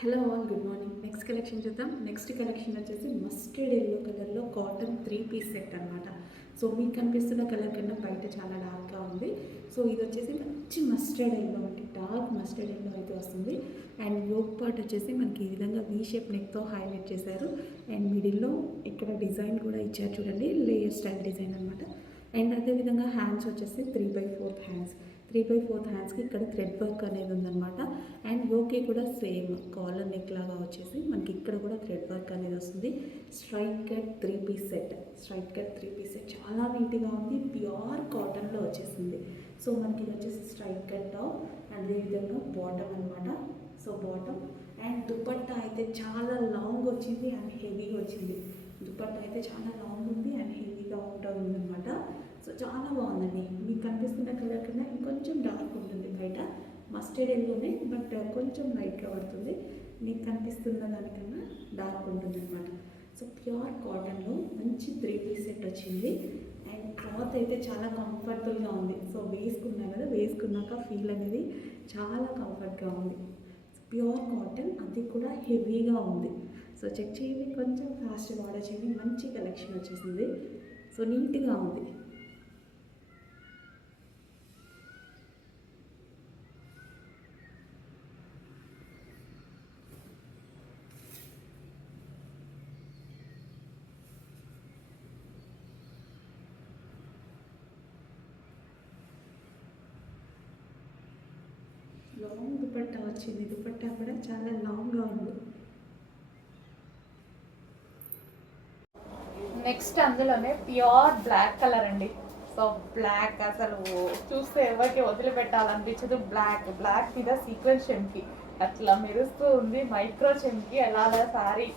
Hello all, good morning. Next collection చూద్దాం. Next collection వచ్చేసి mustard yellow కలర్లో cotton 3 piece set అనమాట. So మీకు కనిపిస్తున్న కలర్ కన్నా బయట చాలా డార్క్గా ఉంది. సో ఇది వచ్చేసి మంచి మస్టర్డ్ ఎల్లో అంటే డార్క్ మస్టర్డ్ ఎల్లో అయితే వస్తుంది. అండ్ యోక్ పార్ట్ వచ్చేసి మనకి ఈ విధంగా వీ షేప్ నెక్తో హైలైట్ చేశారు. అండ్ మిడిల్లో ఇక్కడ డిజైన్ కూడా ఇచ్చారు చూడండి, లేయర్ స్టైల్ డిజైన్ అనమాట. అండ్ అదేవిధంగా హ్యాండ్స్ వచ్చేసి 3/4 హ్యాండ్స్. 3/4 హ్యాండ్స్కి ఇక్కడ థ్రెడ్ వర్క్ అనేది ఉందన్నమాట. అండ్ యోకే కూడా సేమ్ కాలర్ నెక్ లాగా వచ్చేసి మనకి ఇక్కడ కూడా థ్రెడ్ వర్క్ అనేది వస్తుంది. Straight cut 3 piece set. Straight cut 3 piece set చాలా నీట్గా ఉంది. ప్యూర్ కాటన్లో వచ్చేసింది. సో మనకి ఇది వచ్చేసి స్ట్రైట్ కట్ టాప్ అండ్ అదేవిధంగా బాటమ్ అనమాట. సో బాటమ్ అండ్ దుపట్టా అయితే చాలా లాంగ్ వచ్చింది అండ్ హెవీగా వచ్చింది. దుపట్టా అయితే చాలా లాంగ్ ఉంది అండ్ హెవీగా ఉంటుంది అనమాట. సో చాలా బాగుందండి. మీకు కనిపిస్తున్న కలర్ కన్నా ఇంకొంచెం డార్క్ ఉంటుంది బయట. మస్టర్డ్ ఎల్లోనే బట్ కొంచెం లైట్గా పడుతుంది. మీకు కనిపిస్తున్న దానికన్నా డార్క్ ఉంటుంది అనమాట. సో ప్యూర్ కాటన్లో మంచి 3 పీస్ సెట్ వచ్చింది. అండ్ క్లాత్ అయితే చాలా కంఫర్టబుల్గా ఉంది. సో వేసుకున్నా కదా, వేసుకున్నాక ఫీల్ అనేది చాలా కంఫర్ట్గా ఉంది. ప్యూర్ కాటన్, అది కూడా హెవీగా ఉంది. సో చెక్ చేయండి, కొంచెం ఫాస్ట్గా ఆర్డర్ చేయండి. మంచి కలెక్షన్ వచ్చేసింది. సో నీట్గా ఉంది. లాంగ్ దుపట్టా వచ్చింది. దుపట్టా కూడా చాలా లాంగ్గా ఉంది. నెక్స్ట్ అందులోనే ప్యూర్ బ్లాక్ కలర్ అండి. సో బ్లాక్ అసలు చూస్తే ఎవరికి వదిలిపెట్టాలనిపించదు. బ్లాక్ బ్లాక్ మీద సీక్వెన్స్ చెంకి అట్లా మెరుస్తూ ఉంది. మైక్రో చెంకి అలా సారీ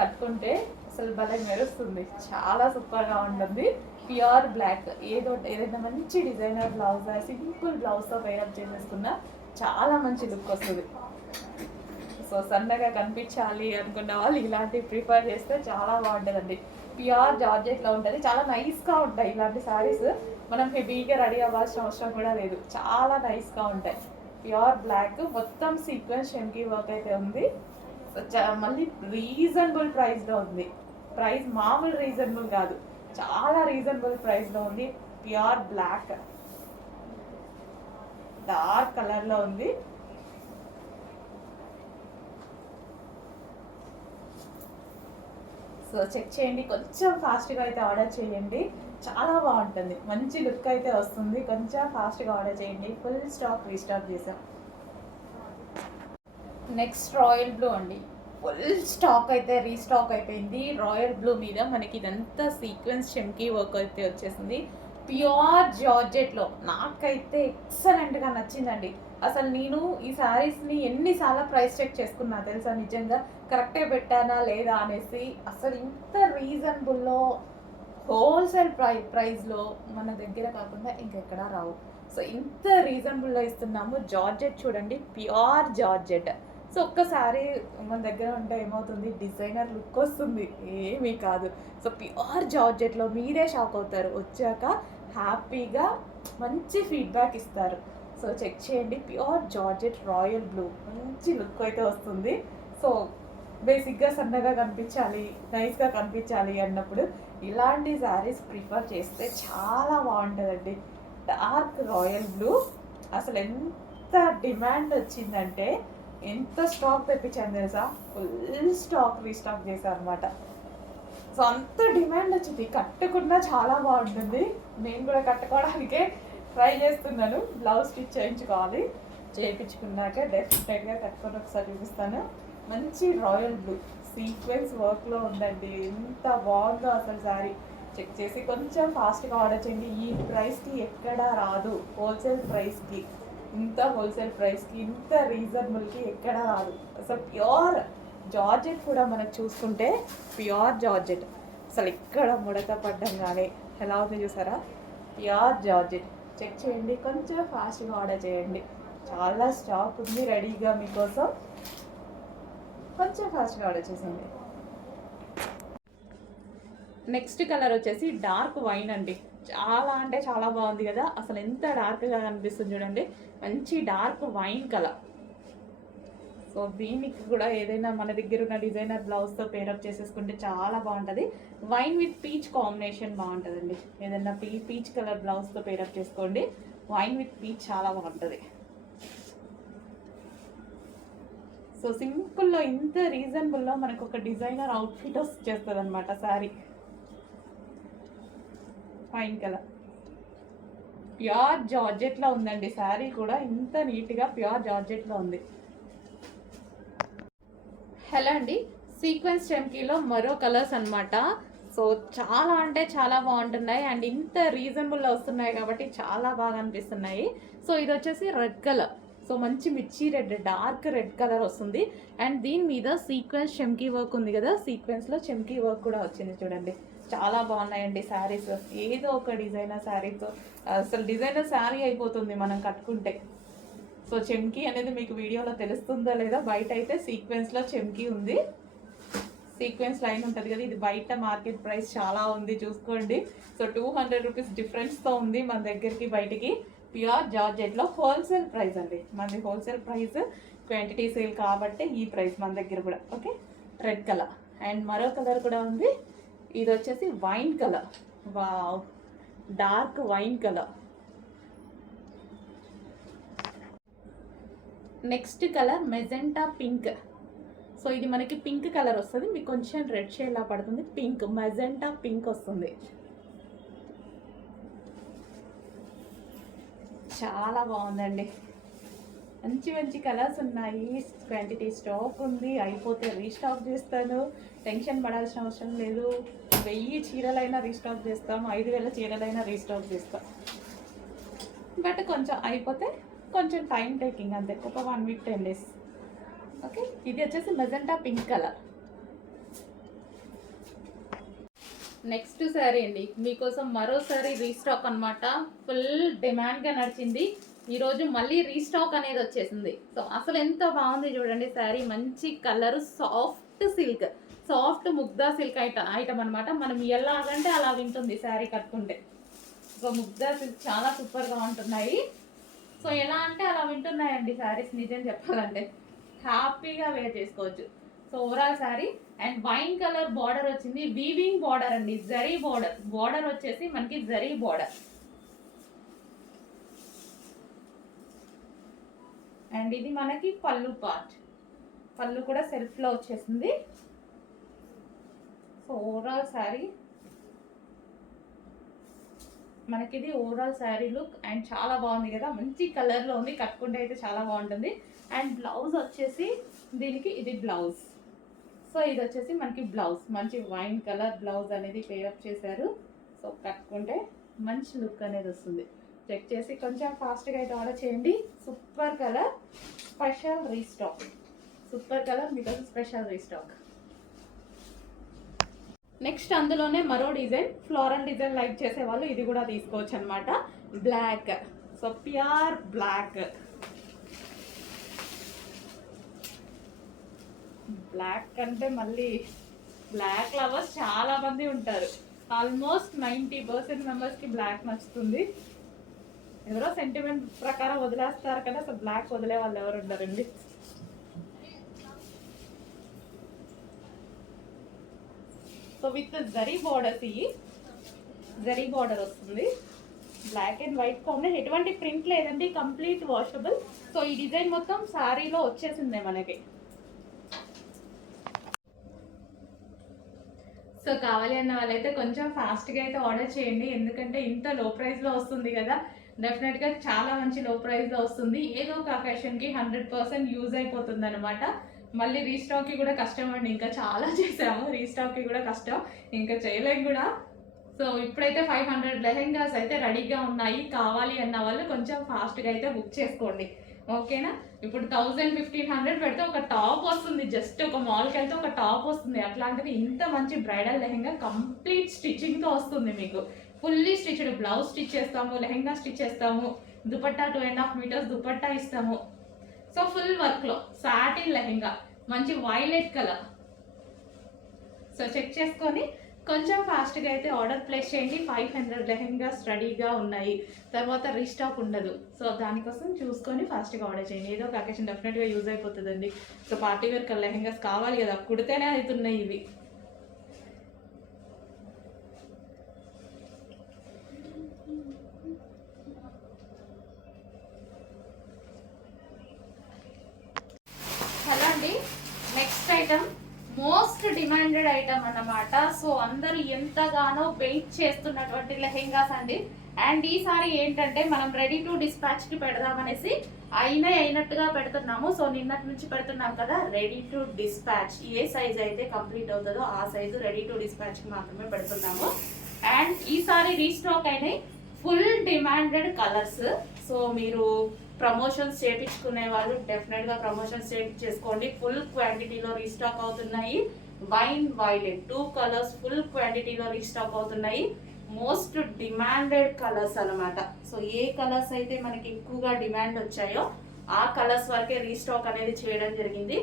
కట్టుకుంటే అసలు భలే మెరుస్తుంది. చాలా సూపర్గా ఉంటుంది. ప్యూర్ బ్లాక్ ఏదైనా మంచి డిజైనర్ బ్లౌజ్, సింపుల్ బ్లౌజ్తో పేరప్ చేసేసుకున్నా చాలా మంచి లుక్ వస్తుంది. సో సన్నగా కనిపించాలి అనుకున్న వాళ్ళు ఇలాంటివి ప్రిఫర్ చేస్తే చాలా బాగుంటుందండి. ప్యూర్ జార్జెట్లో ఉంటుంది. చాలా నైస్గా ఉంటాయి ఇలాంటి శారీస్. మనం హెవీగా రెడీ అవ్వాల్సిన అవసరం కూడా లేదు. చాలా నైస్గా ఉంటాయి. ప్యూర్ బ్లాక్ మొత్తం సీక్వెన్స్ షెంకీ వర్క్ అయితే ఉంది. మళ్ళీ రీజనబుల్ ప్రైస్లో ఉంది. ప్రైస్ మామూలు రీజనబుల్ కాదు, చాలా రీజనబుల్ ప్రైస్లో ఉంది. ప్యూర్ బ్లాక్ డార్క్ కలర్లో ఉంది. సో చెక్ చేయండి, కొంచెం ఫాస్ట్గా అయితే ఆర్డర్ చేయండి. చాలా బాగుంటుంది, మంచి లుక్ అయితే వస్తుంది. కొంచెం ఫాస్ట్గా ఆర్డర్ చేయండి. ఫుల్ స్టాక్ రీస్టాక్ చేసాం. నెక్స్ట్ రాయల్ బ్లూ అండి. ఫుల్ స్టాక్ అయితే రీస్టాక్ అయిపోయింది. రాయల్ బ్లూ మీద మనకి ఇదంతా సీక్వెన్స్ చెంకీ వర్క్ అయితే వచ్చేసింది. ప్యూర్ జార్జెట్లో నాకైతే ఎక్సలెంట్గా నచ్చిందండి. అసలు నేను ఈ శారీస్ని ఎన్నిసార్లు ప్రైస్ చెక్ చేసుకున్నా తెలుసా, నిజంగా కరెక్టే పెట్టానా లేదా అనేసి. అసలు ఇంత రీజనబుల్లో హోల్సేల్ ప్రైస్లో మన దగ్గర కాకుండా ఇంకెక్కడా రావు. సో ఇంత రీజనబుల్లో ఇస్తున్నాము. జార్జెట్ చూడండి, ప్యూర్ జార్జెట్. సో ఒక్కసారి మన దగ్గర ఉంటే ఏమవుతుంది, డిజైనర్ లుక్ వస్తుంది, ఏమీ కాదు. సో ప్యూర్ జార్జెట్లో మీరే షాక్ అవుతారు. వచ్చాక హ్యాపీగా మంచి ఫీడ్బ్యాక్ ఇస్తారు. సో చెక్ చేయండి. ప్యూర్ జార్జెట్ రాయల్ బ్లూ మంచి లుక్ అయితే వస్తుంది. సో బేసిక్గా సన్నగా కనిపించాలి, నైస్గా కనిపించాలి అన్నప్పుడు ఇలాంటి శారీస్ ప్రిఫర్ చేస్తే చాలా బాగుంటుందండి. డార్క్ రాయల్ బ్లూ అసలు ఎంత డిమాండ్ వచ్చిందంటే ఎంత స్టాక్ తెప్పించాను తెలుసా. ఫుల్ స్టాక్ రీస్టాక్ చేశాను అనమాట. సో అంత డిమాండ్ వచ్చింది. కట్టుకున్నా చాలా బాగుంటుంది. నేను కూడా కట్టుకోవడానికే ట్రై చేస్తున్నాను. బ్లౌజ్ స్టిచ్ చేయించుకోవాలి. చేయించుకున్నాక డెఫినెట్గా కట్టుకొని ఒకసారి చూపిస్తాను. మంచి రాయల్ బ్లూ సీక్వెన్స్ వర్క్లో ఉందండి. ఎంత బాగుందో అసలు శారీ. చెక్ చేసి కొంచెం ఫాస్ట్గా ఆర్డర్ చేయండి. ఈ ప్రైస్కి ఎక్కడా రాదు. హోల్సేల్ ప్రైస్కి, ఇంత హోల్సేల్ ప్రైస్కి, ఇంత రీజనబుల్కి ఎక్కడా రాదు. అసలు ప్యూర్ జార్జెట్ కూడా మనకు చూసుకుంటే ప్యూర్ జార్జెట్. అసలు ఎక్కడ ముడత పడ్డం కానీ ఎలా ఉంది చూసారా. Pure georgette. చెక్ చేయండి, కొంచెం ఫాస్ట్గా ఆర్డర్ చేయండి. చాలా స్టాక్ ఉంది రెడీగా మీకోసం. కొంచెం ఫాస్ట్గా ఆర్డర్ చేసేయండి. నెక్స్ట్ కలర్ వచ్చేసి డార్క్ వైన్ అండి. చాలా అంటే చాలా బాగుంది కదా. అసలు ఎంత డార్క్గా కనిపిస్తుంది చూడండి. మంచి డార్క్ వైన్ కలర్. సో దీనికి కూడా ఏదైనా మన దగ్గర ఉన్న డిజైనర్ బ్లౌజ్తో పేరప్ చేసేసుకుంటే చాలా బాగుంటుంది. వైన్ విత్ పీచ్ కాంబినేషన్ బాగుంటుందండి. ఏదైనా పీచ్ కలర్ బ్లౌజ్తో పేరప్ చేసుకోండి. వైన్ విత్ పీచ్ చాలా బాగుంటుంది. సో సింపుల్లో ఇంత రీజనబుల్లో మనకు ఒక డిజైనర్ అవుట్ఫిట్ వచ్చేస్తుంది అనమాట. శారీ వైన్ కలర్ ప్యూర్ జార్జెట్లో ఉందండి. శారీ కూడా ఇంత నీట్గా ప్యూర్ జార్జెట్లో ఉంది. హలో అండి, సీక్వెన్స్ చమ్కీలో మరో కలర్స్ అనమాట. సో చాలా అంటే చాలా బాగుంటున్నాయి అండ్ ఇంత రీజనబుల్లో వస్తున్నాయి కాబట్టి చాలా బాగా అనిపిస్తున్నాయి. సో ఇది వచ్చేసి రెడ్ కలర్. సో మంచి మిర్చి రెడ్, డార్క్ రెడ్ కలర్ వస్తుంది అండ్ దీని మీద సీక్వెన్స్ చమ్కీ వర్క్ ఉంది కదా, సీక్వెన్స్లో చమ్కీ వర్క్ కూడా వచ్చింది చూడండి. చాలా బాగున్నాయండి శారీస్. ఏదో ఒక డిజైనర్ శారీతో అసలు డిజైనర్ శారీ అయిపోతుంది మనం కట్టుకుంటే. సో చెమ్కీ అనేది మీకు వీడియోలో తెలుస్తుందో లేదో, బయట అయితే సీక్వెన్స్లో చెమ్కీ ఉంది. సీక్వెన్స్ లైన్ ఉంటుంది కదా, ఇది బయట మార్కెట్ ప్రైస్ చాలా ఉంది చూసుకోండి. సో 200 రూపీస్ డిఫరెన్స్తో ఉంది మన దగ్గరికి బయటికి. ప్యూర్ జార్జెట్లో హోల్సేల్ ప్రైస్ అండి. మనది హోల్సేల్ ప్రైస్, క్వాంటిటీ సేల్ కాబట్టి ఈ ప్రైస్ మన దగ్గర కూడా. ఓకే, రెడ్ కలర్ అండ్ మరో కలర్ కూడా ఉంది. ఇది వచ్చేసి wine colour. Wow, dark wine colour. Next colour magenta pink. So ఇది మనకి పింక్ కలర్ వస్తుంది, మీకు కొంచెం రెడ్ షేడ్లా పడుతుంది. పింక్, మెజెంటా పింక్ వస్తుంది. చాలా బాగుందండి. మంచి మంచి కలర్స్ ఉన్నాయి. క్వాంటిటీ స్టాక్ ఉంది, అయిపోతే రీస్టాక్ చేస్తాను. టెన్షన్ పడాల్సిన అవసరం లేదు. 1000 చీరలైనా రీస్టాక్ చేస్తాం, 5000 చీరలైనా రీస్టాక్ చేస్తాం. బట్ కొంచెం అయిపోతే కొంచెం టైం టేకింగ్ అంతే, ఒక 1 వీక్ 10 డేస్. ఓకే, ఇది వచ్చేసి magenta pink colour. Next sari అండి, మీకోసం మరోసారి రీస్టాక్ అనమాట. ఫుల్ డిమాండ్గా నడిచింది. ఈరోజు మళ్ళీ రీస్టాక్ అనేది వచ్చేసింది. సో అసలు ఎంత బాగుంది చూడండి శారీ. మంచి colour, soft silk, soft Mugdha silk item అనమాట. మనం ఎలాగంటే అలా వింటుంది శారీ కట్టుకుంటే. సో ముగ్దా సిల్క్ చాలా సూపర్గా ఉంటున్నాయి. సో ఎలా అంటే అలా వింటున్నాయండి శారీస్, నిజం చెప్పాలంటే హ్యాపీగా వేర్ చేసుకోవచ్చు. So overall sari and wine colour border వచ్చింది. వీవింగ్ బార్డర్ అండి, జరీ బార్డర్. బార్డర్ వచ్చేసి మనకి జరీ బార్డర్ అండ్ ఇది మనకి పళ్ళు పార్ట్. పళ్ళు కూడా సెల్ఫ్లో వచ్చేసింది. సో ఓవరాల్ శారీ మనకి ఇది ఓవరాల్ శారీ లుక్ అండ్ చాలా బాగుంది కదా, మంచి కలర్లో ఉంది. కట్టుకుంటే అయితే చాలా బాగుంటుంది. అండ్ బ్లౌజ్ వచ్చేసి దీనికి ఇది బ్లౌజ్. సో ఇది వచ్చేసి మనకి బ్లౌజ్, మంచి వైన్ కలర్ బ్లౌజ్ అనేది పేరప్ చేశారు. సో కట్టుకుంటే మంచి లుక్ అనేది వస్తుంది. చెక్ చేసి కొంచెం ఫాస్ట్గా అయితే ఆర్డర్ చేయండి. Super colour, special restock. Super colour because special restock. Next అందులోనే మరో డిజైన్, ఫ్లోరల్ డిజైన్ లైక్ చేసే వాళ్ళు ఇది కూడా తీసుకోవచ్చు అనమాట. Black. So pure black. Black అంటే మళ్ళీ బ్లాక్ లవర్స్ చాలా మంది ఉంటారు. ఆల్మోస్ట్ 90% మెంబర్స్కి బ్లాక్ నచ్చుతుంది. ఎవరో సెంటిమెంట్ ప్రకారం వదిలేస్తారు కదా, సో బ్లాక్ వదిలే వాళ్ళు ఎవరు ఉంటారండి. సో విత్ జరీ బార్డర్స్, ఈ జరీ బార్డర్ వస్తుంది. బ్లాక్ అండ్ వైట్ కాంబినేషన్, ఎటువంటి ప్రింట్ లేదండి, కంప్లీట్ వాషబుల్. సో ఈ డిజైన్ మొత్తం శారీలో వచ్చేసిందే మనకి. సో కావాలి అన్న వాళ్ళైతే కొంచెం ఫాస్ట్గా అయితే ఆర్డర్ చేయండి, ఎందుకంటే ఇంత లో ప్రైస్లో వస్తుంది కదా. డెఫినెట్గా చాలా మంచి లో ప్రైస్లో వస్తుంది. ఏదో ఒక అకేషన్కి 100% యూజ్ అయిపోతుంది అనమాట. మళ్ళీ రీస్టాక్కి కూడా కష్టం అండి, ఇంకా చాలా చేసాము, రీస్టాక్కి కూడా కష్టం, ఇంకా చేయలేం కూడా. సో ఇప్పుడైతే 500 లెహెంగాస్ అయితే రెడీగా ఉన్నాయి. కావాలి అన్న వాళ్ళు కొంచెం ఫాస్ట్గా అయితే బుక్ చేసుకోండి, ఓకేనా. ఇప్పుడు 1000-1500 పెడితే ఒక టాప్ వస్తుంది, జస్ట్ ఒక మాల్కి వెళ్తే ఒక టాప్ వస్తుంది. అట్లాంటిది ఇంత మంచి బ్రైడల్ లెహెంగా కంప్లీట్ స్టిచ్చింగ్తో వస్తుంది మీకు. ఫుల్లీ స్టిచ్డ్, బ్లౌజ్ స్టిచ్ చేస్తాము, లెహెంగా స్టిచ్ చేస్తాము, దుపట్టా 2.5 మీటర్స్ దుపట్టా ఇస్తాము. సో ఫుల్ వర్క్లో సాటిన్ లెహెంగా, మంచి వైలెట్ కలర్. సో చెక్ చేసుకొని కొంచెం ఫాస్ట్గా అయితే ఆర్డర్ ప్లేస్ చేయండి. 500 లెహెంగాస్ రెడీగా ఉన్నాయి, తర్వాత రీస్టాక్ ఉండదు. సో దానికోసం చూసుకొని ఫాస్ట్గా ఆర్డర్ చేయండి. ఏదో ఒక అకేషన్ డెఫినెట్గా యూజ్ అయిపోతుందండి. సో పార్టీ వేర్ లెహెంగాస్ కావాలి కదా, కుడితేనే అవుతున్నాయి ఇవి. హలో అండి, next item most demanded item అన్నమాట. సో అందరూ ఎంతగానో వెయిట్ చేస్తున్నటువంటి లెహెంగాస్ అండి. అండ్ ఈసారి ఏంటంటే మనం రెడీ టు డిస్పాచ్ కి పెడదామనేసి అయినట్టుగా పెడుతున్నాము. సో నిన్నటి నుంచి పెడుతున్నాం కదా, ready to dispatch A size అయితే కంప్లీట్ అవుతుందో ఆ సైజు రెడీ టు డిస్పాచ్ కి మాత్రమే పెడుతున్నాము. అండ్ ఈసారి రీస్టాక్ అయినాయి ఫుల్ డిమాండెడ్ కలర్స్. సో మీరు ప్రమోషన్స్ చేయించుకునే వాళ్ళు డెఫినెట్ గా ప్రమోషన్స్ చేసుకోండి. ఫుల్ క్వాంటిటీలో రీస్టాక్ అవుతున్నాయి. వైన్ వైలెట్ 2 కలర్స్ ఫుల్ క్వాంటిటీలో రీస్టాక్ అవుతున్నాయి. మోస్ట్ డిమాండెడ్ కలర్స్ అన్నమాట. సో ఏ కలర్స్ అయితే మనకి ఎక్కువగా డిమాండ్ వచ్చాయో ఆ కలర్స్ వరకే రీస్టాక్ అనేది చేయడం జరిగింది.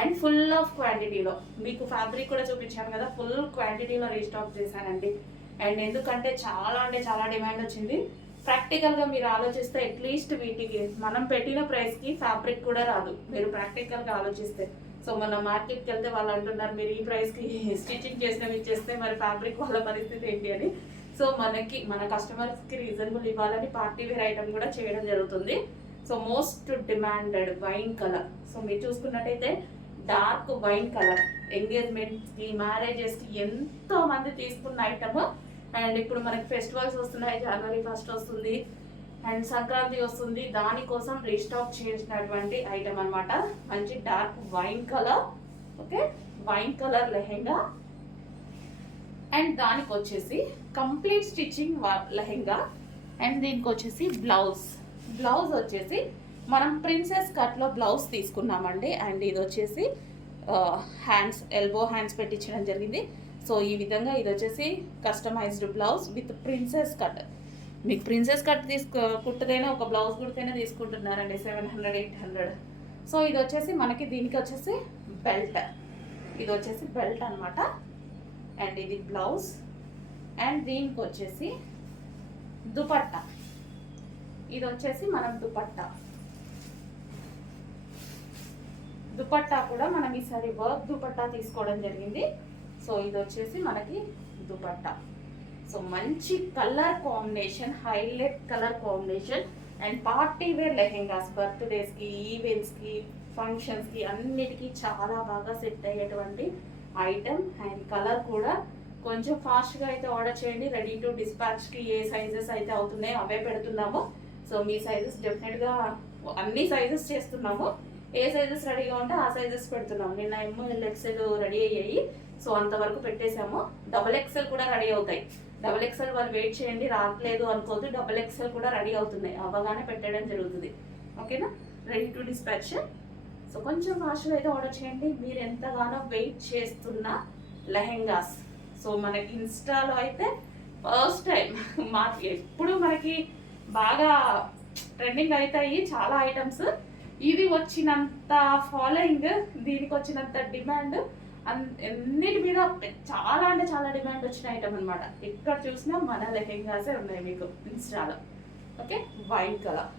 అండ్ ఫుల్ ఆఫ్ క్వాంటిటీలో మీకు ఫ్యాబ్రిక్ కూడా చూపించాను కదా, ఫుల్ క్వాంటిటీలో రీస్టాక్ చేశానండి. అండ్ ఎందుకంటే చాలా అంటే చాలా డిమాండ్ వచ్చింది. ప్రాక్టికల్గా మీరు ఆలోచిస్తే అట్లీస్ట్ వీటికి మనం పెట్టిన ప్రైస్కి ఫ్యాబ్రిక్ కూడా రాదు, మీరు ప్రాక్టికల్గా ఆలోచిస్తే. సో మన మార్కెట్కి వెళ్తే వాళ్ళు అంటున్నారు మీరు ఈ ప్రైస్కి స్టిచ్చింగ్ చేసినవి ఇచ్చేస్తే మరి ఫ్యాబ్రిక్ వాళ్ళ పరిస్థితి ఏంటి అని. సో మన కస్టమర్స్కి రీజనబుల్ ఇవ్వాలని పార్టీ వేర్ ఐటమ్ కూడా చేయడం జరుగుతుంది. So most demanded wine colour. So మీరు చూసుకున్నట్టయితే డార్క్ వైన్ కలర్ ఎంగేజ్మెంట్స్కి మ్యారేజెస్కి ఎంతో మంది తీసుకున్న ఐటమ్. అండ్ ఇప్పుడు మనకి ఫెస్టివల్స్ వస్తున్నాయి, జనవరి 1 వస్తుంది అండ్ సంక్రాంతి వస్తుంది, దానికోసం రీస్టాక్ చేసినటువంటి ఐటమ్ అనమాట. మంచి dark wine colour, okay wine colour lehenga. And దానికి వచ్చేసి కంప్లీట్ స్టిచ్చింగ్ లెహెంగా. అండ్ దీనికి వచ్చేసి బ్లౌజ్ వచ్చేసి మనం ప్రిన్సెస్ కట్లో బ్లౌజ్ తీసుకున్నామండి. అండ్ ఇది వచ్చేసి హ్యాండ్స్ ఎల్బో హ్యాండ్స్ పెట్టించడం జరిగింది. సో ఈ విధంగా ఇది వచ్చేసి customised blouse with princess cut. మీకు ప్రిన్సెస్ కట్ కుట్టదైనా ఒక బ్లౌజ్ కుడితేనే తీసుకుంటున్నారండి 700-800. సో ఇది వచ్చేసి మనకి దీనికి వచ్చేసి బెల్ట్, ఇది వచ్చేసి బెల్ట్ అనమాట. అండ్ ఇది బ్లౌజ్. అండ్ దీనికి వచ్చేసి దుపట్టా, ఇది వచ్చేసి మనం దుపట్టా కూడా మనం ఈసారి వర్క్ దుపట్టా తీసుకోవడం జరిగింది. సో ఇది వచ్చేసి మనకి దుపట్టా. సో మంచి colour combination, highlight colour combination. And party wear lehengas బర్త్డేస్కి, ఈవెంట్స్కి, ఫంక్షన్స్కి అన్నిటికీ చాలా బాగా సెట్ అయ్యేటువంటి ఐటమ్. అండ్ కలర్ కూడా కొంచెం ఫాస్ట్గా అయితే ఆర్డర్ చేయండి. రెడీ టు డిస్పాచ్కి ఏ సైజెస్ అయితే అవుతున్నాయో అవే పెడుతున్నాము. సో మీ సైజెస్ డెఫినెట్గా అన్ని సైజెస్ చేస్తున్నాము. ఏ సైజెస్ రెడీగా ఉంటే ఆ సైజెస్ పెడుతున్నాము. నిన్న ML-XL రెడీ అయ్యాయి, సో అంతవరకు పెట్టేశాము. XXL కూడా రెడీ అవుతాయి. XXL వాళ్ళు వెయిట్ చేయండి, రావట్లేదు అనుకోవద్దు. XXL కూడా రెడీ అవుతున్నాయి, అవ్వగానే పెట్టడం జరుగుతుంది. ఓకేనా, రెడీ టు డిస్పాచ్. సో కొంచెం ఫాస్ట్గా అయితే ఆర్డర్ చేయండి. మీరు ఎంతగానో వెయిట్ చేస్తున్న లెహెంగాస్. సో మనకి ఇన్స్టాలో అయితే ఫస్ట్ టైం ఎప్పుడు మనకి బాగా ట్రెండింగ్ అవుతాయి చాలా ఐటమ్స్. ఇది వచ్చినంత ఫాలోయింగ్, దీనికి వచ్చినంత డిమాండ్, అన్నిటి మీద చాలా అంటే చాలా డిమాండ్ వచ్చిన ఐటమ్ అనమాట. ఎక్కడ చూసినా మన లెహెంగాసే ఉన్నాయి మీకు ఇన్స్టాలో. Okay, white colour.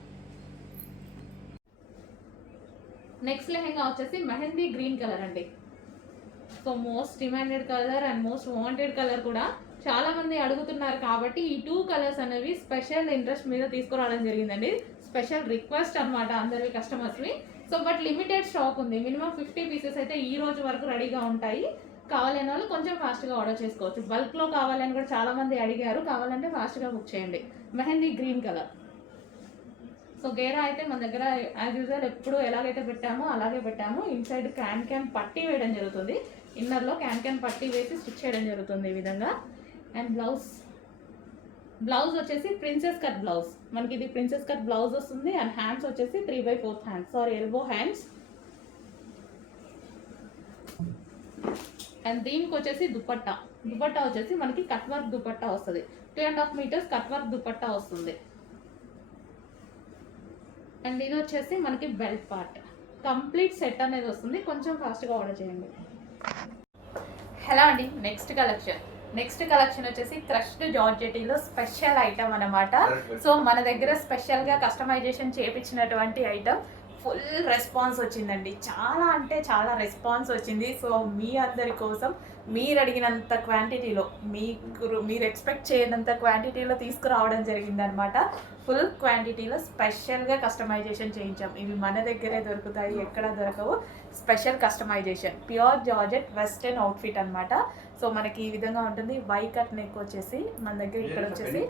Next lehenga వచ్చేసి మెహందీ గ్రీన్ కలర్ అండి. So most demanded colour and most wanted colour కూడా. చాలా మంది అడుగుతున్నారు కాబట్టి ఈ 2 కలర్స్ అనేవి స్పెషల్ ఇంట్రెస్ట్ మీద తీసుకురావడం జరిగిందండి. స్పెషల్ రిక్వెస్ట్ అనమాట అందరి కస్టమర్స్వి. సో బట్ లిమిటెడ్ స్టాక్ ఉంది. మినిమం 50 పీసెస్ అయితే ఈ రోజు వరకు రెడీగా ఉంటాయి. కావాలనే వాళ్ళు కొంచెం ఫాస్ట్గా ఆర్డర్ చేసుకోవచ్చు. బల్క్లో కావాలని కూడా చాలా మంది అడిగారు, కావాలంటే ఫాస్ట్గా బుక్ చేయండి. Mehndi green colour. సో గేరా అయితే మన దగ్గర యాజ్ యూజువల్ ఎప్పుడు ఎలాగైతే పెట్టామో అలాగే పెట్టాము. ఇన్సైడ్ క్యాన్ పట్టీ వేయడం జరుగుతుంది, ఇన్నర్లో క్యాన్ పట్టీ వేసి స్టిచ్ చేయడం జరుగుతుంది ఈ విధంగా. అండ్ బ్లౌజ్ వచ్చేసి ప్రిన్సెస్ కట్ బ్లౌజ్. మనకి ఇది ప్రిన్సెస్ కట్ బ్లౌజ్ వస్తుంది. అండ్ హ్యాండ్స్ వచ్చేసి 3/4 హ్యాండ్స్, ఎల్బో హ్యాండ్స్. అండ్ దీనికి వచ్చేసి దుపట్టా వచ్చేసి మనకి కట్ వర్క్ దుపట్టా వస్తుంది. 2.5 మీటర్స్ కట్ వర్క్ దుపట్టా వస్తుంది. అండ్ ఇది వచ్చేసి మనకి బెల్ట్ పార్ట్. కంప్లీట్ సెట్ అనేది వస్తుంది. కొంచెం ఫాస్ట్గా ఆర్డర్ చేయండి. హలో అండి, నెక్స్ట్ కలెక్షన్ నెక్స్ట్ కలెక్షన్ వచ్చేసి క్రష్డ్ జార్జెటీలో స్పెషల్ ఐటమ్ అన్నమాట. సో మన దగ్గర స్పెషల్గా కస్టమైజేషన్ చేయించినటువంటి ఐటమ్. ఫుల్ రెస్పాన్స్ వచ్చిందండి, చాలా అంటే చాలా రెస్పాన్స్ వచ్చింది. సో మీ అందరి కోసం మీరు అడిగినంత క్వాంటిటీలో, మీరు ఎక్స్పెక్ట్ చేయనంత క్వాంటిటీలో తీసుకురావడం జరిగిందనమాట. ఫుల్ క్వాంటిటీలో స్పెషల్గా కస్టమైజేషన్ చేయించాం. ఇవి మన దగ్గరే దొరుకుతాయి, ఎక్కడ దొరకవు. Special customisation, pure georgette western outfit అనమాట. సో మనకి ఈ విధంగా ఉంటుంది. వై కట్ నెక్ వచ్చేసి మన దగ్గర ఇక్కడ వచ్చేసి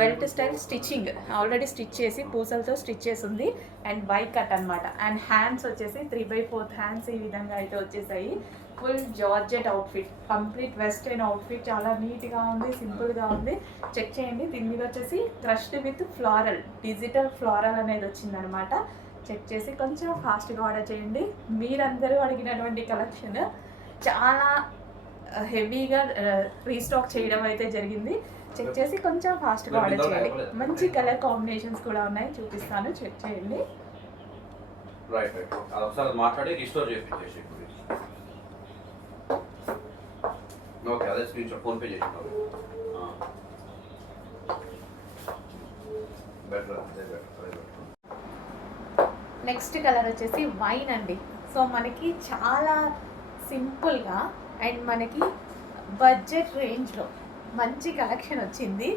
belt style stitching already stitch చేసి పూసలతో స్టిచ్ చేసి ఉంది. అండ్ వై కట్ అనమాట. అండ్ హ్యాండ్స్ వచ్చేసి 3/4 హ్యాండ్స్ ఈ విధంగా అయితే వచ్చేసాయి. Full georgette outfit, complete western outfit. చాలా నీట్గా ఉంది, సింపుల్గా ఉంది. చెక్ చేయండి. దీని మీద వచ్చేసి crushed with floral, digital floral అనేది వచ్చిందనమాట. చెక్ చేసి కొంచెం ఫాస్ట్గా ఆర్డర్ చేయండి. మీరందరూ అడిగినటువంటి కలెక్షన్ చాలా హెవీగా రీస్టాక్ చేయడం అయితే జరిగింది. చెక్ చేసి కొంచెం ఫాస్ట్గా ఆర్డర్ చేయండి. మంచి కలర్ కాంబినేషన్స్ కూడా ఉన్నాయి, చూపిస్తాను, చెక్ చేయండి. రైట్ అది ఒకసారి మాట్లాడి రిస్టోర్ చేసి ఓకే, అదే స్క్రీన్ షాట్ ఫోన్పే చేసినారు. బెటర్ అదే బెటర్. నెక్స్ట్ కలర్ వచ్చేసి వైన్ అండి. సో మనకి చాలా సింపుల్గా అండ్ మనకి బడ్జెట్ రేంజ్లో మంచి కలెక్షన్ వచ్చింది.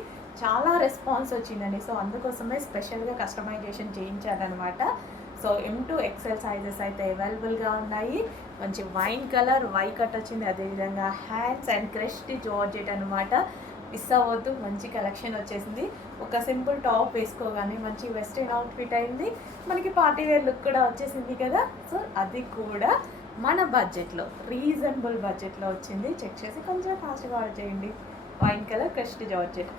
చాలా రెస్పాన్స్ వచ్చిందండి. సో అందుకోసమే స్పెషల్గా కస్టమైజేషన్ చేయించారనమాట. సో M2 XL సైజెస్ అయితే అవైలబుల్గా ఉన్నాయి. మంచి వైన్ కలర్, వై కట్ వచ్చింది. అదేవిధంగా హ్యాండ్స్ అండ్ క్రష్డ్ జార్జెట్ అనమాట. మిస్ అవ్వద్దు, మంచి కలెక్షన్ వచ్చేసింది. ఒక సింపుల్ టాప్ వేసుకోగానే మంచి వెస్టర్న్ అవుట్ఫిట్ అయింది. మనకి పార్టీ వేర్ లుక్ కూడా వచ్చేసింది కదా. సో అది కూడా మన బడ్జెట్లో, రీజనబుల్ బడ్జెట్లో వచ్చింది. చెక్ చేసి కొంచెం ఫాస్ట్గా ఆర్డర్ చేయండి. Wine colour crushed georgette.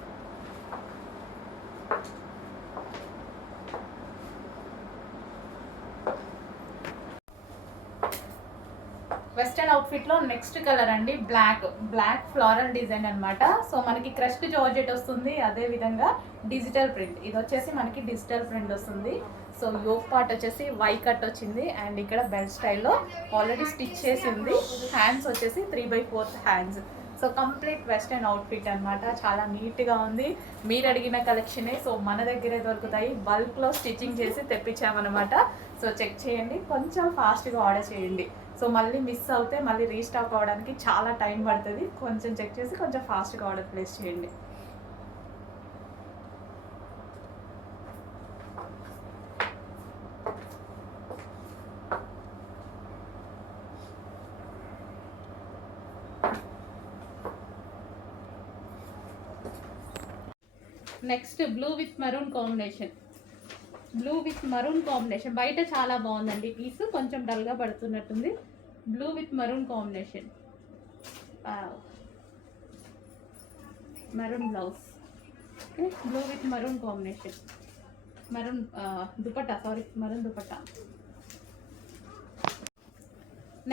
Western అవుట్ఫిట్లో నెక్స్ట్ కలర్ అండి బ్లాక్ ఫ్లోరల్ డిజైన్ అనమాట. సో మనకి క్రష్డ్ జార్జెట్ వస్తుంది. అదేవిధంగా డిజిటల్ ప్రింట్, ఇది వచ్చేసి మనకి డిజిటల్ ప్రింట్ వస్తుంది. సో యోక్ పార్ట్ వచ్చేసి వై కట్ వచ్చింది. అండ్ ఇక్కడ బెల్ట్ స్టైల్లో ఆల్రెడీ స్టిచ్ చేసి ఉంది. హ్యాండ్స్ వచ్చేసి 3/4 hands. So complete western outfit అనమాట. చాలా నీట్గా ఉంది. మీరు అడిగిన కలెక్షనే. సో మన దగ్గరే దొరుకుతాయి. బల్క్లో స్టిచ్చింగ్ చేసి తెప్పించామన్నమాట. సో చెక్ చేయండి, కొంచెం ఫాస్ట్గా ఆర్డర్ చేయండి. సో మళ్ళీ మిస్ అవుతే మళ్ళీ రీస్టాక్ అవ్వడానికి చాలా టైం పడుతుంది. కొంచెం చెక్ చేసి కొంచెం ఫాస్ట్గా ఆర్డర్ ప్లేస్ చేయండి. Next blue with maroon combination. Blue with maroon combination బయట చాలా బాగుందండి. పీస్ కొంచెం డల్గా పడుతున్నట్టుంది. Blue with maroon combination, maroon blouse. Okay, blue with maroon combination, maroon dupatta, maroon dupatta.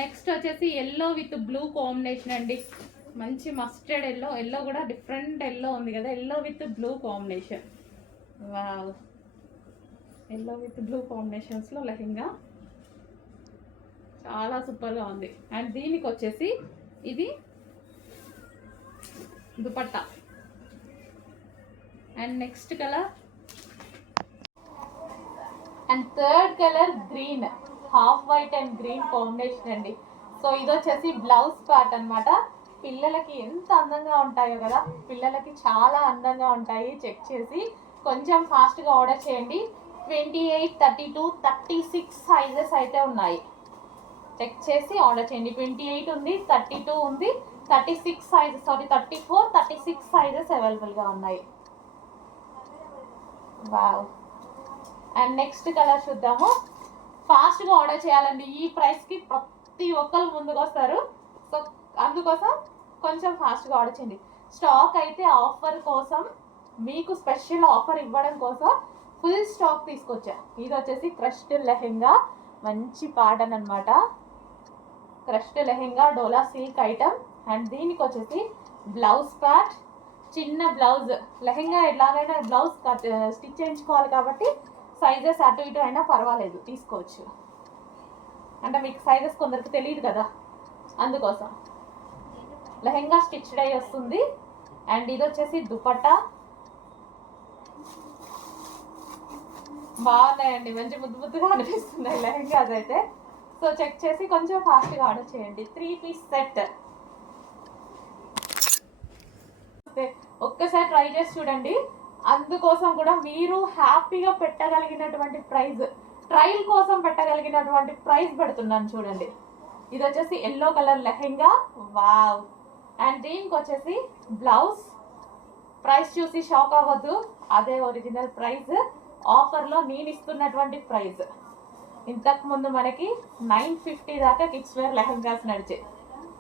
Next వచ్చేసి ఎల్లో విత్ బ్లూ కాంబినేషన్ అండి. మంచి మస్టర్డ్ ఎల్లో కూడా డిఫరెంట్ ఎల్లో ఉంది కదా. Yellow with blue combination. Wow, yellow with blue కాంబినేషన్స్లో లెహెంగా చాలా సూపర్గా ఉంది. అండ్ దీనికి వచ్చేసి ఇది dupatta. And next colour and third colour green, half white and green combination అండి. సో ఇది వచ్చేసి బ్లౌజ్ పార్ట్ అనమాట. పిల్లలకి ఎంత అందంగా ఉంటాయో కదా, పిల్లలకి చాలా అందంగా ఉంటాయి. చెక్ చేసి కొంచెం ఫాస్ట్గా ఆర్డర్ చేయండి. 28, 32, 36 సైజెస్ అయితే ఉన్నాయి. చెక్ చేసి ఆర్డర్ చేయండి. 28 ఉంది, 32 ఉంది, 34, 36 సైజెస్ అవైలబుల్గా ఉన్నాయి. వావ్. అండ్ నెక్స్ట్ కలర్ చూద్దాము. ఫాస్ట్గా ఆర్డర్ చేయాలండి. ఈ ప్రైస్కి ప్రతి ఒక్కరు ముందుకు వస్తారు. సో అందుకోసం కొంచెం ఫాస్ట్గా ఆర్డర్ చేయండి. స్టాక్ అయితే ఆఫర్ కోసం, మీకు స్పెషల్ ఆఫర్ ఇవ్వడం కోసం ఫుల్ స్టాక్ తీసుకొచ్చా. ఇది వచ్చేసి క్రష్డ్ లెహెంగా, మంచి ప్యాటర్న్ అనమాట. Crushed lehenga dola silk item. And దీనికి వచ్చేసి బ్లౌజ్ ప్యాట్, చిన్న బ్లౌజ్. లెహెంగా ఎలాగైనా బ్లౌజ్ స్టిచ్ చేయించుకోవాలి కాబట్టి సైజెస్ అటు ఇటు అయినా పర్వాలేదు, తీసుకోవచ్చు. అంటే మీకు సైజెస్ కొందరికి తెలియదు కదా, అందుకోసం. లెహెంగా స్టిచ్డ్ అయి వస్తుంది. అండ్ ఇది వచ్చేసి దుపట్టా. బాగున్నాయండి, మంచి ముద్దు ముద్దుగా అనిపిస్తున్నాయి లెహెంగాస్ అయితే. సో చెక్ చేసి కొంచెం ఫాస్ట్గా ఆర్డర్ చేయండి. 3 పీస్ సెట్ ఒక్కసారి ట్రై చేసి చూడండి. అందుకోసం కూడా మీరు హ్యాపీగా పెట్టగలిగినటువంటి ప్రైస్, ట్రయల్ కోసం పెట్టగలిగినటువంటి ప్రైస్ పెడుతున్నాను చూడండి. ఇది వచ్చేసి yellow colour lehenga, wow. And దీనికి వచ్చేసి బ్లౌజ్. ప్రైస్ చూసి షాక్ అవ్వద్దు, అదే ఒరిజినల్ ప్రైస్. ఆఫర్లో నేను ఇస్తున్నటువంటి ప్రైస్. ఇంతకుముందు మనకి 950 దాకా కిడ్స్ వేర్ లెహెంగాస్ నడిచాయి.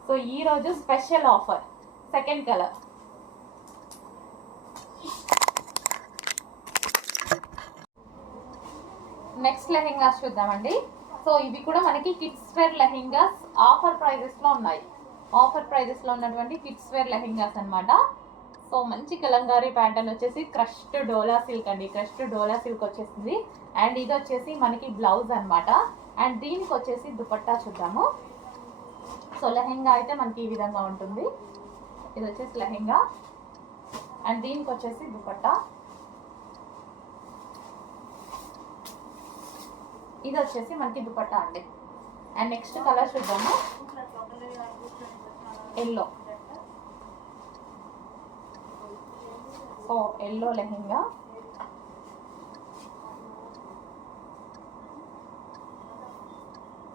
సో ఈరోజు special offer, second colour. Next lehengas చూద్దామండి. సో ఇవి కూడా మనకి కిడ్స్ వేర్ లెహెంగాస్ ఆఫర్ ప్రైజెస్లో ఉన్నాయి. ఆఫర్ ప్రైజెస్లో ఉన్నటువంటి కిడ్స్ వేర్ లెహెంగాస్ అనమాట. సో మంచి కలంకారీ ప్యాటర్న్ వచ్చేసి క్రష్డ్ డోలా సిల్క్ అండి, క్రష్డ్ డోలా సిల్క్ వచ్చేసింది. అండ్ ఇది వచ్చేసి మనకి బ్లౌజ్ అనమాట. అండ్ దీనికి వచ్చేసి దుపట్టా చూద్దాము. సో లెహెంగా అయితే మనకి ఈ విధంగా ఉంటుంది. ఇది వచ్చేసి లెహెంగా అండ్ దీనికి వచ్చేసి దుపట్టా. ఇది వచ్చేసి మనకి దుపట్టా అండి. అండ్ నెక్స్ట్ కలర్ చూద్దాము, yellow. So yellow lehenga.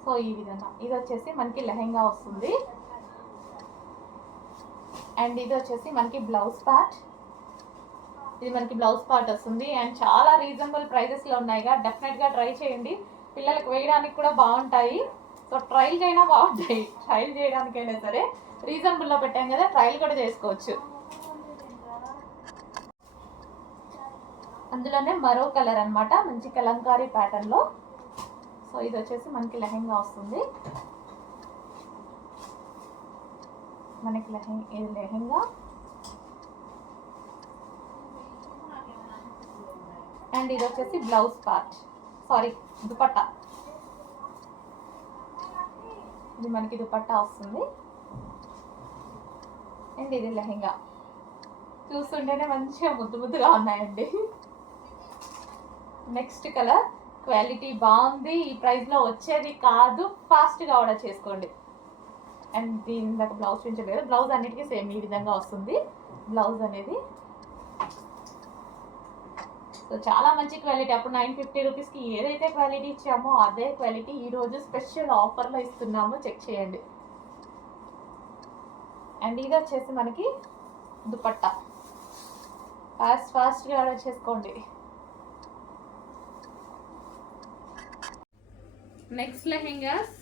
So ఈ విధంగా ఇది వచ్చేసి మనకి లెహెంగా వస్తుంది. అండ్ ఇది వచ్చేసి మనకి బ్లౌజ్ పార్ట్. ఇది మనకి బ్లౌజ్ పార్ట్ వస్తుంది. అండ్ చాలా రీజనబుల్ ప్రైజెస్లో ఉన్నాయిగా, డెఫినెట్గా ట్రై చేయండి. పిల్లలకు వేయడానికి కూడా బాగుంటాయి. సో ట్రయల్కి అయినా బాగుంటాయి, ట్రయల్ చేయడానికైనా సరే. రీజనబుల్లో పెట్టాం కదా, ట్రయల్ కూడా చేసుకోవచ్చు. అందులోనే మరో కలర్ అనమాట, మంచి కలంకారీ ప్యాటర్న్లో. సో ఇది వచ్చేసి మనకి లెహెంగా వస్తుంది. మనకి ఇది లెహెంగా. అండ్ ఇది వచ్చేసి బ్లౌజ్ పార్ట్, సారీ దుపట్టా. ఇది మనకి దుపట్టా వస్తుంది. అండ్ ఇది లెహెంగా. చూస్తుంటేనే మంచిగా ముద్దు ముద్దుగా ఉన్నాయండి. నెక్స్ట్ కలర్, క్వాలిటీ బాగుంది, ఈ ప్రైస్లో వచ్చేది కాదు, ఫాస్ట్గా ఆర్డర్ చేసుకోండి. అండ్ దీని దాకా బ్లౌజ్ చూపించలేదు. బ్లౌజ్ అన్నిటికీ సేమ్ ఈ విధంగా వస్తుంది బ్లౌజ్ అనేది. సో చాలా మంచి క్వాలిటీ. అప్పుడు 950 రూపీస్కి ఏదైతే క్వాలిటీ ఇచ్చామో అదే క్వాలిటీ ఈరోజు స్పెషల్ ఆఫర్లో ఇస్తున్నాము, చెక్ చేయండి. అండ్ ఇది వచ్చేసి మనకి దుపట్టా. ఫాస్ట్గా ఆర్డర్ చేసుకోండి. నెక్స్ట్ లెహెంగాస్.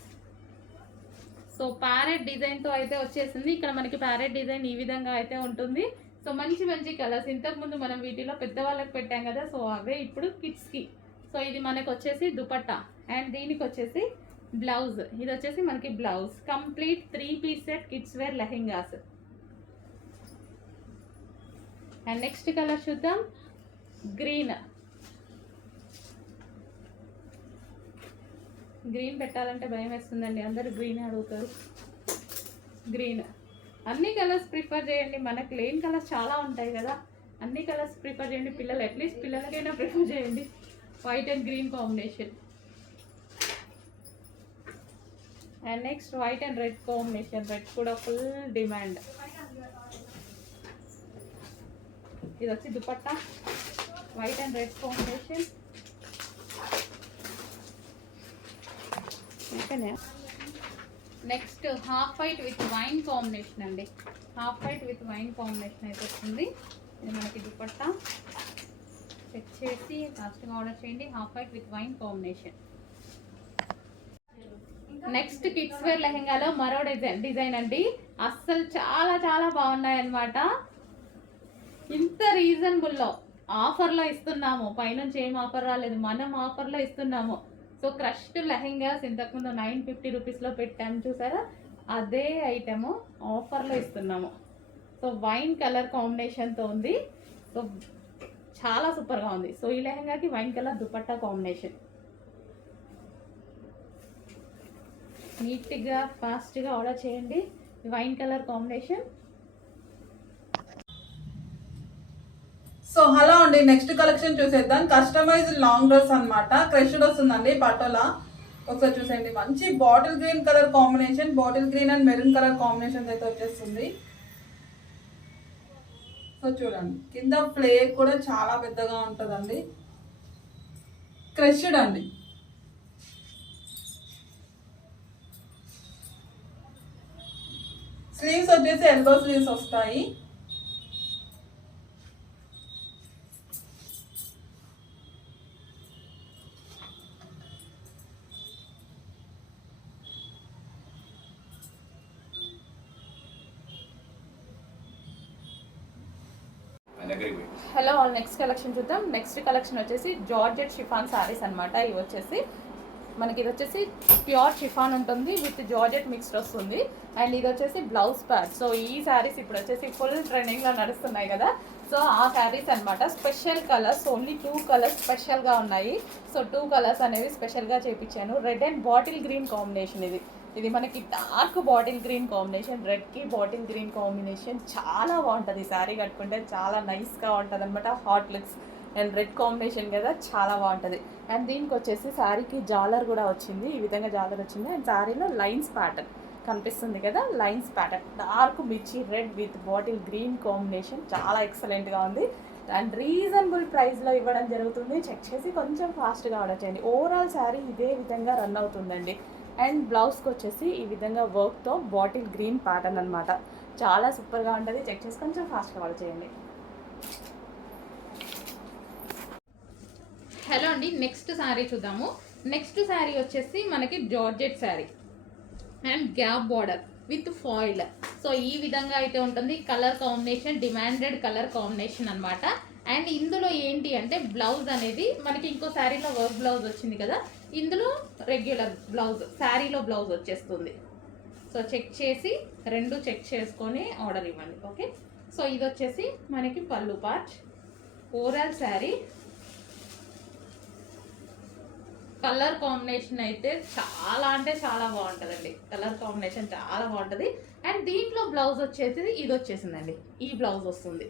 సో ప్యారెట్ డిజైన్తో అయితే వచ్చేసింది. ఇక్కడ మనకి ప్యారెట్ డిజైన్ ఈ విధంగా అయితే ఉంటుంది. సో మంచి మంచి కలర్స్. ఇంతకుముందు మనం వీటిలో పెద్దవాళ్ళకి పెట్టాం కదా, సో అవే ఇప్పుడు కిడ్స్కి. సో ఇది మనకు వచ్చేసి దుపట్టా. అండ్ దీనికి వచ్చేసి బ్లౌజ్. ఇది వచ్చేసి మనకి blouse. Complete 3 piece set kids wear lehengas. And next colour చూద్దాం, గ్రీన్. గ్రీన్ పెట్టాలంటే భయం వేస్తుందండి, అందరూ గ్రీన్ అడుగుతారు. గ్రీన్. అన్ని కలర్స్ ప్రిఫర్ చేయండి, మనకు లేని కలర్స్ చాలా ఉంటాయి కదా, అన్ని కలర్స్ ప్రిఫర్ చేయండి. పిల్లలు అట్లీస్ట్ పిల్లలకైనా ప్రిఫర్ చేయండి. White and green combination. And next white and red combination. Red కూడా ఫుల్ డిమాండ్. ఇది వచ్చి dupatta, white and red combination. Next half white with wine combination అండి. Half white with wine combination అయితే వస్తుంది. ఇది మనకి దుపట్టా. చెక్ చేసి ఫాస్ట్గా ఆర్డర్ చేయండి. Half white with wine combination. Next kids wear లెహెంగాలో మరో డిజైన్ అండి. అస్సలు చాలా చాలా బాగున్నాయి అన్నమాట. ఇంత రీజనబుల్లో ఆఫర్లో ఇస్తున్నాము. పైనుంచి ఏం ఆఫర్ రాలేదు, మనం ఆఫర్లో ఇస్తున్నాము. సో క్రష్డ్ లెహెంగాస్ ఇంతకుముందు 950 రూపీస్లో పెట్టాము చూసారా, అదే ఐటెము ఆఫర్లో ఇస్తున్నాము. సో వైన్ కలర్ కాంబినేషన్తో ఉంది. సో చాలా సూపర్గా ఉంది. సో ఈ లెహెంగాకి వైన్ కలర్ దుపట్టా కాంబినేషన్. నీట్గా ఫాస్ట్గా ఆర్డర్ చేయండి. Wine colour combination. So hello అండి, నెక్స్ట్ కలెక్షన్ చూసేద్దాం. కస్టమైజ్ లాంగ్ డ్రెస్ అన్నమాట. క్రష్డ్ వస్తుందండి పటోలా. ఒకసారి చూసేయండి, మంచి bottle green colour combination, bottle green and maroon colour combination అయితే వచ్చేస్తుంది. సో చూడండి, కింద ఫ్లేర్ కూడా చాలా పెద్దగా ఉంటుందండి. క్రష్డ్ అండి. స్లీవ్స్ వచ్చేసి ఎల్బో స్లీవ్స్ వస్తాయి. హలో ఆల్, నెక్స్ట్ కలెక్షన్ చూద్దాం. నెక్స్ట్ కలెక్షన్ వచ్చేసి జార్జెట్ షిఫాన్ సారీస్ అనమాట. ఇవి వచ్చేసి మనకి ఇది వచ్చేసి ప్యూర్ షిఫాన్ ఉంటుంది విత్ జార్జెట్ మిక్స్డ్ వస్తుంది. అండ్ ఇది వచ్చేసి బ్లౌజ్ ప్యాడ్. సో ఈ శారీస్ ఇప్పుడు వచ్చేసి ఫుల్ ట్రెండింగ్లో నడుస్తున్నాయి కదా. సో ఆ శారీస్ అనమాట. స్పెషల్ కలర్స్, ఓన్లీ 2 కలర్స్ స్పెషల్గా ఉన్నాయి. సో 2 కలర్స్ అనేవి స్పెషల్గా చేయించాను. Red and bottle green combination. ఇది మనకి డార్క్ బాటిల్ గ్రీన్ కాంబినేషన్, రెడ్కి బాటిల్ గ్రీన్ కాంబినేషన్ చాలా బాగుంటుంది. ఈ శారీ కట్టుకుంటే చాలా నైస్గా ఉంటుంది అనమాట. Hot looks and red combination కదా, చాలా బాగుంటుంది. అండ్ దీనికి వచ్చేసి శారీకి జాలర్ కూడా వచ్చింది. ఈ విధంగా జాలర్ వచ్చింది. అండ్ శారీలో లైన్స్ ప్యాటర్న్ కనిపిస్తుంది కదా, లైన్స్ ప్యాటర్న్ డార్క్ మిర్చి red with bottle green combination చాలా ఎక్సలెంట్గా ఉంది. అండ్ రీజనబుల్ ప్రైస్లో ఇవ్వడం జరుగుతుంది. చెక్ చేసి కొంచెం ఫాస్ట్గా ఆర్డర్ చేయండి. ఓవరాల్ శారీ ఇదే విధంగా రన్ అవుతుందండి. అండ్ బ్లౌజ్కి వచ్చేసి ఈ విధంగా వర్క్తో బాటిల్ గ్రీన్ ప్యాటర్న్ అనమాట. చాలా సూపర్గా ఉంటుంది. చెక్ చేసి కొంచెం ఫాస్ట్గా ఆర్డర్ చేయండి. హలో అండి, నెక్స్ట్ శారీ చూద్దాము. నెక్స్ట్ శారీ వచ్చేసి మనకి georgette sari and gap border with foil. So ఈ విధంగా అయితే ఉంటుంది. Colour combination demanded colour combination అనమాట. అండ్ ఇందులో ఏంటి అంటే బ్లౌజ్ అనేది మనకి ఇంకో శారీలో వర్క్ బ్లౌజ్ వచ్చింది కదా, ఇందులో రెగ్యులర్ బ్లౌజ్ శారీలో బ్లౌజ్ వచ్చేస్తుంది. సో చెక్ చేసి 2 చెక్ చేసుకొని ఆర్డర్ ఇవ్వండి. ఓకే. సో ఇది వచ్చేసి మనకి పళ్ళు part. Overall sari colour combination అయితే చాలా అంటే చాలా బాగుంటుందండి. కలర్ కాంబినేషన్ చాలా బాగుంటుంది. అండ్ దీంట్లో బ్లౌజ్ వచ్చేసి ఇది వచ్చేసిందండి, ఈ బ్లౌజ్ వస్తుంది.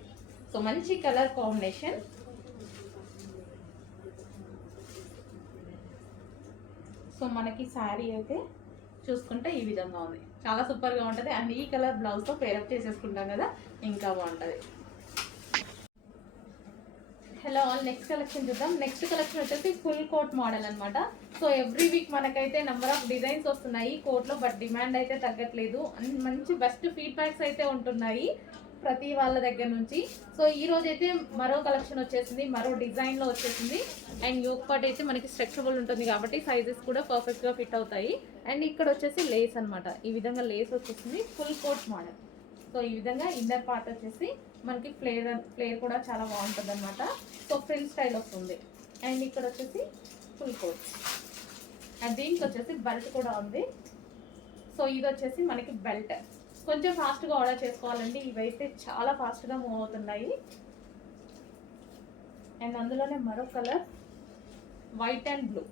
సో మంచి కలర్ కాంబినేషన్. సో మనకి శారీ అయితే చూసుకుంటే ఈ విధంగా ఉంది. చాలా సూపర్గా ఉంటుంది. అండ్ ఈ కలర్ బ్లౌజ్తో పేరప్ చేసేసుకుంటాం కదా, ఇంకా బాగుంటుంది. హలో ఆల్, నెక్స్ట్ కలెక్షన్ చూద్దాం. నెక్స్ట్ కలెక్షన్ వచ్చేసి ఫుల్ కోట్ మోడల్ అనమాట. సో ఎవ్రీ వీక్ మనకైతే నెంబర్ ఆఫ్ డిజైన్స్ వస్తున్నాయి కోట్లో, బట్ డిమాండ్ అయితే తగ్గట్లేదు. మంచి బెస్ట్ ఫీడ్బ్యాక్స్ అయితే ఉంటున్నాయి ప్రతి వాళ్ళ దగ్గర నుంచి. సో ఈ రోజు అయితే మరో కలెక్షన్ వచ్చేసింది, మరో డిజైన్లో వచ్చేసింది. అండ్ యోక్ పార్ట్ అయితే మనకి స్ట్రెచబుల్ ఉంటుంది కాబట్టి సైజెస్ కూడా పర్ఫెక్ట్గా ఫిట్ అవుతాయి. అండ్ ఇక్కడ వచ్చేసి లేస్ అనమాట. ఈ విధంగా లేస్ వచ్చేసింది. Full coat model. సో ఈ విధంగా ఇన్నర్ పార్ట్ వచ్చేసి మనకి ఫ్లేర్ కూడా చాలా బాగుంటుంది అనమాట. సో ఫ్రిల్ స్టైల్ వస్తుంది. అండ్ ఇక్కడ వచ్చేసి ఫుల్ కోట్. అండ్ దీనికి వచ్చేసి బెల్ట్ కూడా ఉంది. సో ఇది వచ్చేసి మనకి బెల్ట్. కొంచెం ఫాస్ట్గా ఆర్డర్ చేసుకోవాలండి, ఇవైతే చాలా ఫాస్ట్గా మూవ్ అవుతున్నాయి. అండ్ అందులోనే మరో colour white and blue.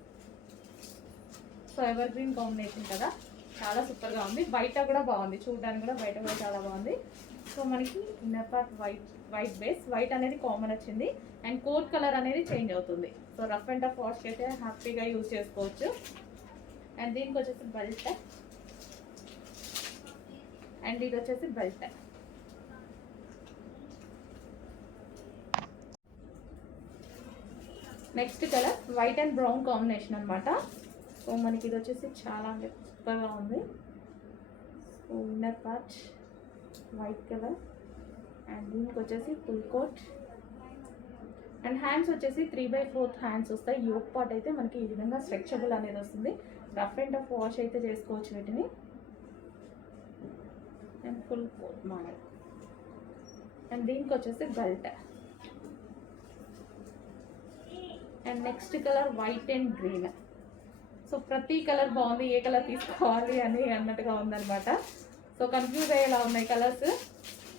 So ever green combination కదా, చాలా సూపర్గా ఉంది. బయట కూడా బాగుంది, చూడడానికి కూడా బయట కూడా చాలా బాగుంది. సో మనకి inner part white base, white అనేది కామన్ వచ్చింది. అండ్ కోట్ కలర్ అనేది చేంజ్ అవుతుంది. So rough and tough wash అయితే హ్యాపీగా యూజ్ చేసుకోవచ్చు. అండ్ దీనికి వచ్చేసి బెల్ట్. అండ్ ఇది వచ్చేసి belt. Next colour white and brown combination అనమాట. సో మనకి ఇది వచ్చేసి చాలా సూపర్గా ఉంది. So inner part white colour. And దీనికి వచ్చేసి ఫుల్ కోట్. అండ్ హ్యాండ్స్ వచ్చేసి 3/4 హ్యాండ్స్ వస్తాయి. యోక్ పార్ట్ అయితే మనకి ఈ విధంగా స్ట్రెచబుల్ అనేది వస్తుంది. రఫ్ అండ్ టఫ్ వాష్ అయితే చేసుకోవచ్చు వీటిని. And full coat model. And దీనికి వచ్చేసి belt. And next colour white and green. So ప్రతి కలర్ బాగుంది, ఏ కలర్ తీసుకోవాలి అని అన్నట్టుగా ఉందన్నమాట. సో కన్ఫ్యూజ్ అయ్యేలా ఉన్నాయి కలర్స్.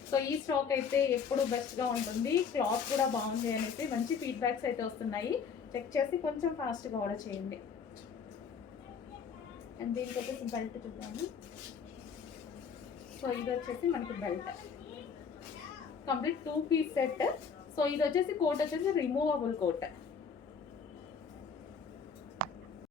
సో ఈ స్టాక్ అయితే ఎప్పుడు బెస్ట్గా ఉంటుంది. క్లాత్ కూడా బాగుంది అనేసి మంచి ఫీడ్బ్యాక్స్ అయితే వస్తున్నాయి. చెక్ చేసి కొంచెం ఫాస్ట్గా ఆర్డర్ చేయండి. అండ్ దీనికి వచ్చేసి బెల్ట్ చూద్దాము. సో ఇది వచ్చేసి మనకి belt, complete 2 piece set. So ఇది వచ్చేసి కోట్ వచ్చేసి రిమూవబుల్ కోట్.